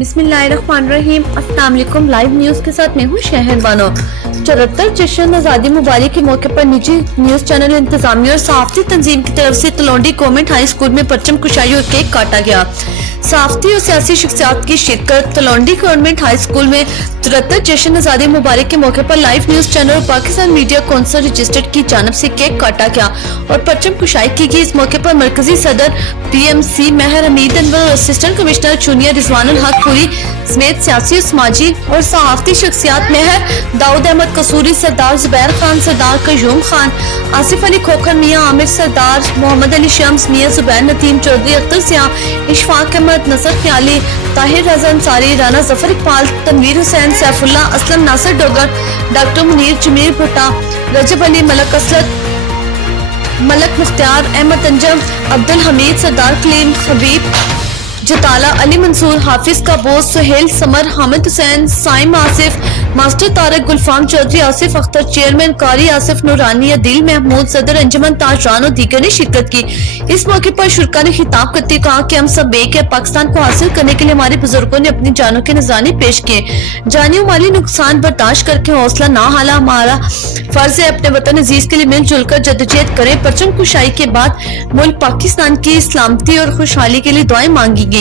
बिस्मिल्लाहिर्रहमानिर्रहीम। अस्सलाम वालेकुम। लाइव न्यूज के साथ मैं हूँ शहर बानो। 74 जश्न आज़ादी मुबारक के मौके पर निजी न्यूज चैनल इंतजामिया और सहाफ़ती तंजीम की तरफ से तलवंडी गवर्नमेंट हाई स्कूल में परचम कुशाई और केक काटा गया। सहाफ़ती और सियासी शख्सियात की शिरकत। तलवंडी गवर्नमेंट हाई स्कूल में 74 जश्न आज़ादी मुबारक के मौके पर लाइव न्यूज चैनल और पाकिस्तान मीडिया काउंसिल रजिस्टर्ड की जानब से केक काटा गया और परचम कुशाई की गई। इस मौके पर मरकजी सदर PMC महर हमीद अनवर और असिस्टेंट कमिश्नर चुनिया रिजवानुल हक पूरी समेत सियासी, समाजी और सहाफ़ती शख्सियात महर दाऊद अहमद कसूरी, सरदार जुबैर खान, सरदार कयूम खान, आसिफ अली खोखर, मियाँ आमिर सरदार, मोहम्मद अली शम्स, मियाँ जुबैर नतीम चौधरी, अख्तर सियाह, इशफाक अहमद, नसर ख्याली, ताहिर रज़ा अंसारी, राना जफर इकबाल, तनवीर हुसैन, सैफुल्ला असलम, नासिर डोगर, डॉक्टर मुनीर, जमीर भुट्टा, रजब अली, मलक असलत, मलक मुख्तार, अहमद अंजम, अब्दुल हमीद, सरदार कलीम, हबीब जताला, अली मंसूर, हाफिज काबोज, सुहेल समर, हामिद हुसैन, साइम आसिफ, मास्टर तारक, गुलफाम चौधरी, आसिफ अख्तर, चेयरमैन कारी आसिफ नूरानी, अदील महमूद, सदर अंजुमन ताजरान और दीगर ने शिरकत की। इस मौके पर शुरका ने खिताब करते कहा कि हम सब एक है। पाकिस्तान को हासिल करने के लिए हमारे बुजुर्गों ने अपनी जानों के नजराने पेश किए। जानी और माली नुकसान बर्दाश्त करके हौसला ना हाला। हमारा फर्ज है अपने वतन अजीज के लिए मिलजुल कर जद्दोजहद करें। परचम कुशाई के बाद मुल्क पाकिस्तान की सलामती और खुशहाली के लिए दुआएं मांगी गई।